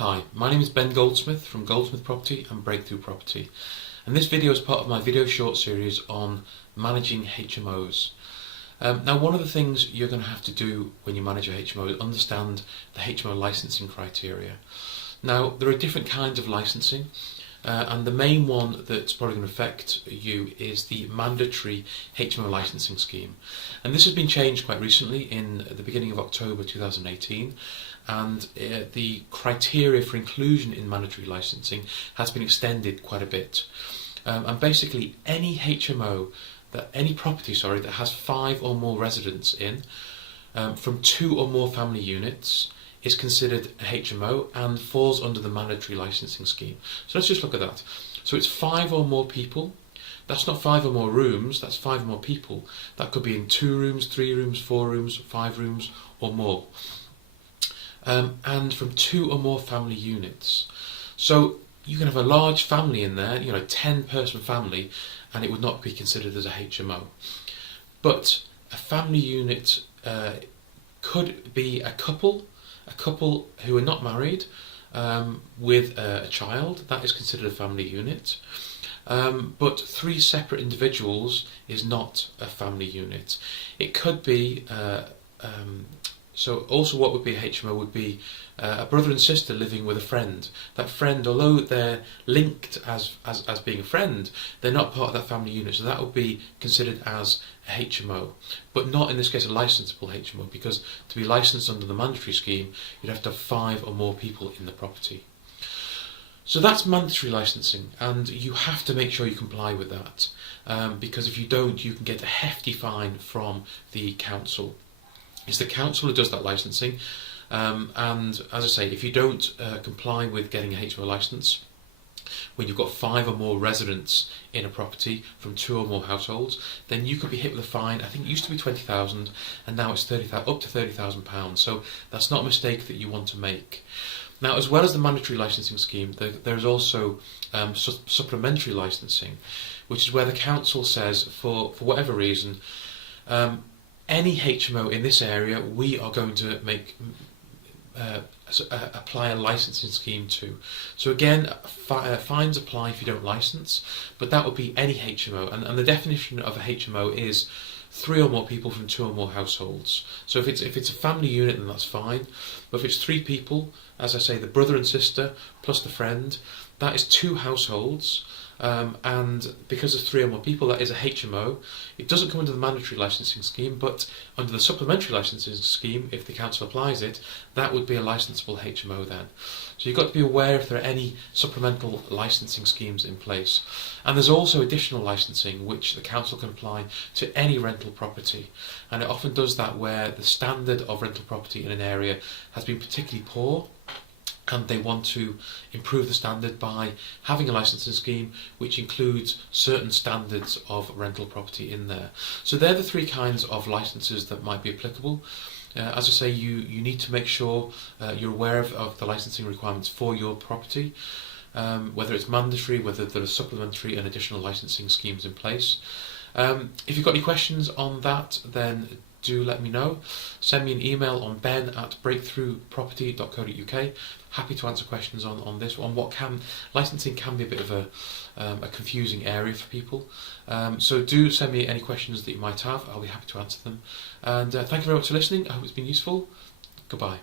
Hi, my name is Ben Goldsmith from Goldsmith Property and Breakthrough Property, and this video is part of my video short series on managing HMOs. Now, one of the things you're going to have to do when you manage a HMO is understand the HMO licensing criteria. Now, there are different kinds of licensing, and the main one that's probably going to affect you is the mandatory HMO licensing scheme. And this has been changed quite recently in the beginning of October 2018, and the criteria for inclusion in mandatory licensing has been extended quite a bit. And basically any HMO, any property that has 5 or more residents in, from 2 or more family units, is considered a HMO and falls under the mandatory licensing scheme. So let's just look at that. So it's 5 or more people. That's not 5 or more rooms, that's 5 or more people. That could be in 2 rooms, 3 rooms, 4 rooms, 5 rooms or more. And from 2 or more family units. So you can have a large family in there, 10-person family, and it would not be considered as a HMO. But a family unit could be a couple who are not married with a child. That is considered a family unit. But 3 separate individuals is not a family unit. It could be so also what would be a HMO would be a brother and sister living with a friend. That friend, although they're linked as being a friend, they're not part of that family unit, so that would be considered as a HMO, but not in this case a licensable HMO, because to be licensed under the mandatory scheme you'd have to have 5 or more people in the property. So that's mandatory licensing, and you have to make sure you comply with that, because if you don't you can get a hefty fine from the council. It's the council who does that licensing, and as I say, if you don't comply with getting a HMO licence, when you've got 5 or more residents in a property from 2 or more households, then you could be hit with a fine. I think it used to be 20,000 and now it's up to £30,000, so that's not a mistake that you want to make. Now, as well as the mandatory licensing scheme, there is also supplementary licensing, which is where the council says, for whatever reason, any HMO in this area we are going to apply a licensing scheme to. So again, fines apply if you don't license, but that would be any HMO, and the definition of a HMO is 3 or more people from 2 or more households. So if it's a family unit, then that's fine, but if it's 3 people, as I say, the brother and sister plus the friend, that is 2 households. And because of 3 or more people, that is a HMO. It doesn't come under the mandatory licensing scheme, but under the supplementary licensing scheme, if the council applies it, that would be a licensable HMO then. So you've got to be aware if there are any supplemental licensing schemes in place. And there's also additional licensing which the council can apply to any rental property, and it often does that where the standard of rental property in an area has been particularly poor, and they want to improve the standard by having a licensing scheme which includes certain standards of rental property in there. So they're the 3 kinds of licenses that might be applicable. As I say, you need to make sure you're aware of the licensing requirements for your property, whether it's mandatory, whether there are supplementary and additional licensing schemes in place. If you've got any questions on that, then do let me know. Send me an email on ben@breakthroughproperty.co.uk. Happy to answer questions on this one. Licensing can be a bit of a confusing area for people. So do send me any questions that you might have. I'll be happy to answer them. And thank you very much for listening. I hope it's been useful. Goodbye.